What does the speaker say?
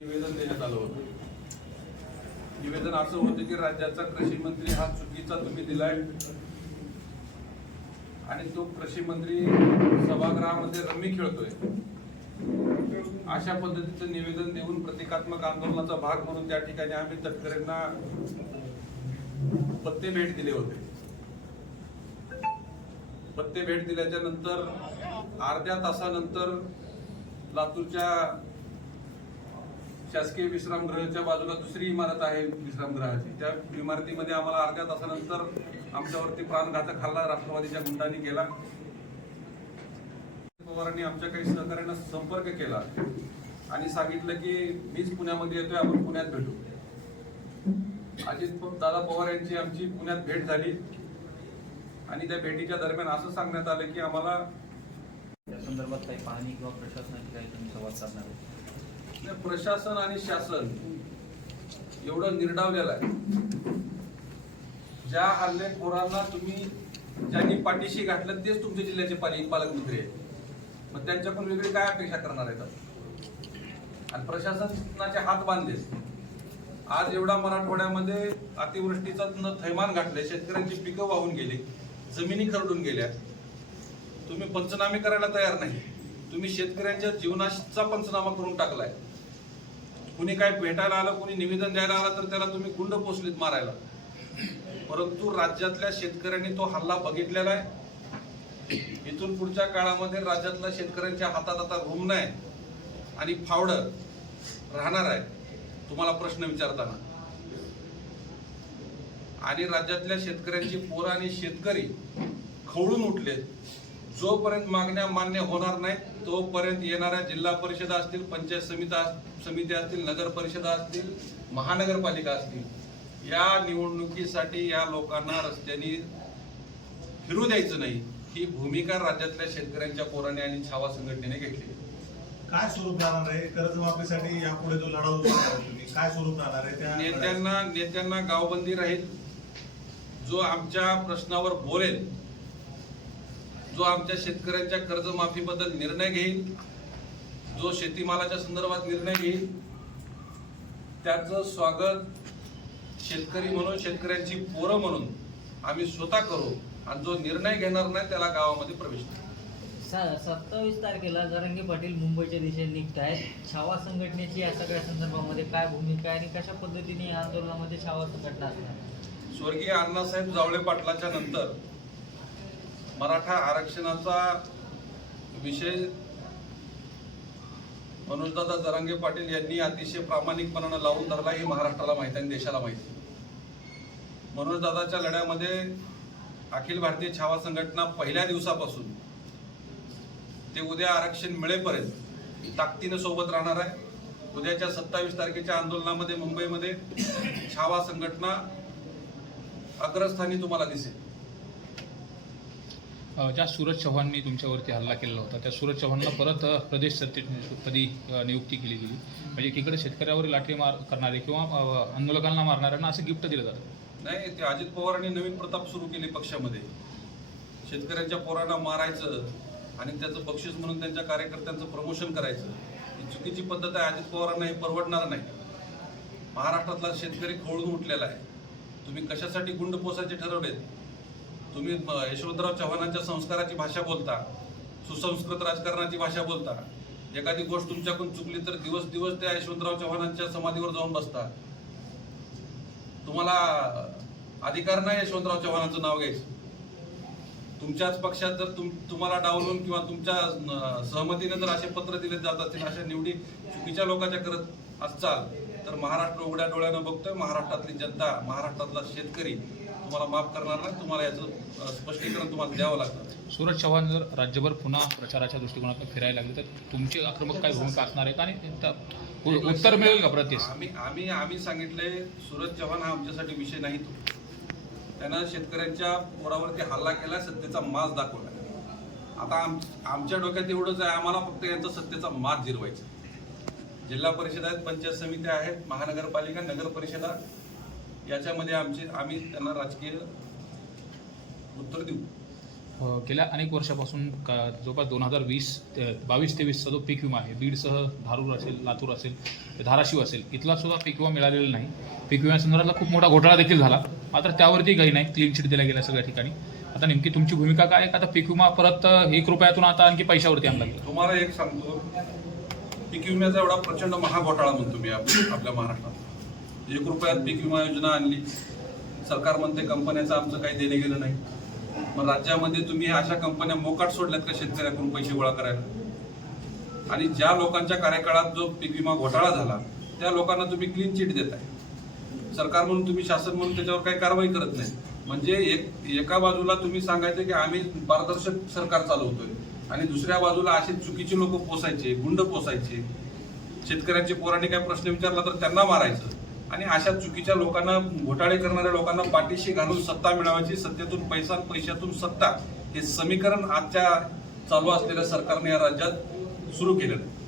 निवेदन देण्यात आलं होतं. निवेदन असं होतं की राज्याचा कृषी मंत्री हा चुकीचा तुम्ही दिलाय. आणि तो कृषी मंत्री सभागृहामध्ये रम्मी खेळतोय. अशा पद्धतीचं निवेदन देऊन प्रतिकात्मक आंदोलनाचा भाग म्हणून त्या ठिकाणी आम्ही तटकऱ्यांना पत्ते भेट दिले होते. पत्ते भेट दिल्याच्या नंतर अर्ध्या तासानंतर लातूरच्या शासकीय विश्रामगृहाच्या बाजूला दुसरी इमारत आहे विश्रामगृहाची. त्या इमारतीमध्ये आम्हाला अर्ध्या तासानंतर आमच्यावरती प्राणघातक हल्ला राष्ट्रवादीच्या गुंडांनी केला. पवारांनी आमच्या काही सहकार्यांना संपर्क केला आणि सांगितलं की मीच पुण्यामध्ये येतोय आपण पुण्यात भेटू. अजित दादा पवार यांची आमची पुण्यात भेट झाली. आणि त्या भेटीच्या दरम्यान असं सांगण्यात आलं की आम्हाला त्या संदर्भात काही पाहणी किंवा प्रशासनाची काही तुम्ही संवाद साधणार आहे प्रशासन आणि शासन एवढं निर्डावलेलं आहे. ज्या हल्लेखोरांना तुम्ही ज्यांनी पाठीशी घातलं तेच तुमच्या जिल्ह्याचे पाली पालकमंत्री आहेत. मग त्यांच्याकडून वेगळी काय अपेक्षा करणार आहेत आणि प्रशासनाचे हात बांधले आज एवढा मराठवाड्यामध्ये अतिवृष्टीचा न थैमान घातले शेतकऱ्यांची पिकं वाहून गेली जमिनी खरडून गेल्या. तुम्ही पंचनामे करायला तयार नाही. तुम्ही शेतकऱ्यांच्या जीवनाचा पंचनामा करून टाकलाय. कुणी काय भेटायला आलं कुणी निवेदन द्यायला आलं तर त्याला तुम्ही गुंड पोचलीत मारायला. परंतु राज्यातल्या शेतकऱ्यांनी तो हल्ला बघितलेला आहे. इथून पुढच्या काळामध्ये राज्यातल्या शेतकऱ्यांच्या हातात आता रूम नाही आणि फावडं राहणार आहे. तुम्हाला प्रश्न विचारताना. आणि राज्यातल्या शेतकऱ्यांची पोरं आणि शेतकरी खवळून उठले जोपर्यंत मागण्या मान्य होणार नाहीत तोपर्यंत येणाऱ्या जिल्हा परिषदा असतील पंचायत समित्या समित्या असतील नगर परिषदा असतील महानगरपालिका असतील या निवडणुकीसाठी या लोकांना रस्त्याने फिरू द्यायचं नाही ही भूमिका राज्यातल्या शेतकऱ्यांच्या पोराने आणि छावा संघटनेने घेतली. काय स्वरूप राहणार आहे? कर्जमाफीसाठी यापुढे जो लढा तुम्ही काय स्वरूप राहणार आहे? नेत्यांना नेत्यांना गावबंदी राहील. जो आमच्या प्रश्नावर बोलेल जो आमच्या शेतकऱ्यांच्या कर्जमाफीबद्दल निर्णय घेईल जो शेतीमालाच्या संदर्भात निर्णय घेईल त्याचं स्वागत शेतकरी म्हणून शेतकऱ्यांची पोरं म्हणून आम्ही स्वतः करू आणि जो निर्णय घेणार नाही त्याला गावामध्ये प्रवेश सत्तावीस तारखेला जरांगे पाटील मुंबईच्या दिशेने निघत आहेत छावा संघटनेची या सगळ्या संदर्भामध्ये काय भूमिका आहे आणि कशा पद्धतीने या आंदोलनामध्ये छावा संघटना असणार? स्वर्गीय अण्णासाहेब जावळे पाटलाच्या नंतर मराठा आरक्षणाचा विषय मनोजदादा जरांगे पाटील यांनी अतिशय प्रामाणिकपणानं लावून धरला ही महाराष्ट्राला माहिती आणि देशाला माहिती मनोजदादाच्या लढ्यामध्ये अखिल भारतीय छावा संघटना पहिल्या दिवसापासून ते उद्या आरक्षण मिळेपर्यंत ताकदीनं सोबत राहणार आहे. उद्याच्या सत्तावीस तारखेच्या आंदोलनामध्ये मुंबईमध्ये छावा संघटना अग्रस्थानी तुम्हाला दिसेल. ज्या सूरज चव्हाणनी तुमच्यावरती हल्ला केलेला होता त्या सूरज चव्हाणला परत प्रदेश सत्तेपदी नियुक्ती केली गेली. म्हणजे एकीकडे शेतकऱ्यावर लाठीमार करणारे किंवा आंदोलकांना मारणाऱ्यांना असं गिफ्ट दिलं जातं. नाही ते अजित पवारांनी नवीन प्रताप सुरू केले पक्षामध्ये. शेतकऱ्यांच्या पोरांना मारायचं आणि त्याचं बक्षीस म्हणून त्यांच्या कार्यकर्त्यांचं प्रमोशन करायचं ही चुकीची पद्धत आहे अजित पवारांना हे परवडणार नाही. महाराष्ट्रातला शेतकरी खोळून उठलेला आहे. तुम्ही कशासाठी गुंड पोसायचे ठरवलेत? तुम्ही यशवंतराव चव्हाणांच्या संस्काराची भाषा बोलता सुसंस्कृत राजकारणाची भाषा बोलता एखादी गोष्ट तुमच्याकडून चुकली तर दिवस दिवस त्या यशवंतराव चव्हाणांच्या समाधीवर जाऊन बसता. तुम्हाला अधिकार नाही यशवंतराव चव्हाणांचं नाव घ्यायचं. तुमच्याच पक्षात जर तुम तुम्हाला डावलून किंवा तुमच्या सहमतीने जर असे पत्र दिले जात असतील अशा निवडी चुकीच्या लोकांच्या करत असाल तर महाराष्ट्र उघड्या डोळ्यानं बघतोय महाराष्ट्रातली जनता महाराष्ट्रातला शेतकरी तुम्हाला माफ करणार नाही तुम्हाला याचं स्पष्टीकरण तुम्हाला द्यावं लागतं सूरज चव्हाण जर राज्यभर पुन्हा प्रचाराच्या दृष्टिकोनातून फिरायला लागले तर तुमची आक्रमक काय भूमिका असणार आहे? का आणि उत्तर मिळेल का प्रत्येक? आम्ही आम्ही आम्ही सांगितले सूरज चव्हाण हा आमच्यासाठी विषय नाही तो. त्यानं शेतकऱ्यांच्या पोरावरती हल्ला केला सत्तेचा माज दाखवला. आता आम आमच्या डोक्यात एवढंच आहे आम्हाला फक्त यांचा सत्तेचा माज जिरवायचा जिल्हा परिषद आहेत पंचायत समित्या आहेत महानगरपालिका नगर परिषदा याच्यामध्ये आमचे आम्ही त्यांना राजकीय उत्तर देऊ. अ, गेल्या अनेक वर्षापासून का जवळपास दोन हजार वीस ते बावीस तेवीसचा जो पीक विमा आहे बीडसह धारूर असेल लातूर असेल धाराशिव असेल इथला सुद्धा पीक विमा मिळालेला नाही. पीक विम्यासंदर्भातला खूप मोठा घोटाळा देखील झाला. मात्र त्यावरती काही नाही क्लीन चिट दिल्या गेल्या सगळ्या ठिकाणी. आता नेमकी तुमची भूमिका काय आहे? का आता पीक विमा परत एक रुपयातून आता आणखी पैशावरती आणला गेला? तुम्हाला एक सांगतो. पीक विम्याचा एवढा प्रचंड महाघोटाळा म्हणतो मी आप- आपल्या महाराष्ट्रात. म्हणजे एक रुपयात पीक विमा योजना आणली. सरकार म्हणते कंपन्याचं आमचं काही देणे गेलं नाही. मग राज्यामध्ये तुम्ही अशा कंपन्या मोकाट सोडल्यात का शेतकऱ्याकडून पैसे गोळा करायला? आणि ज्या लोकांच्या कार्यकाळात जो पीक विमा घोटाळा झाला त्या लोकांना तुम्ही क्लीन चिट देताय. सरकार म्हणून तुम्ही शासन म्हणून त्याच्यावर काही कारवाई करत नाही. म्हणजे एक एका बाजूला तुम्ही सांगायचं की आम्ही पारदर्शक सरकार चालवतोय आणि दुसऱ्या बाजूला असे चुकीचे लोक पोसायचे गुंड पोसायचे. शेतकऱ्यांचे पोरांनी काय प्रश्न विचारला तर त्यांना मारायचं. आणि अशा चुकीच्या लोकांना घोटाळे करणाऱ्या लोकांना पाठीशी घालून सत्ता मिळवायची सत्तेतून पैसा पैशातून सत्ता हे समीकरण आजच्या चालू असलेल्या सरकारने या राज्यात सुरू केलेलं आहे.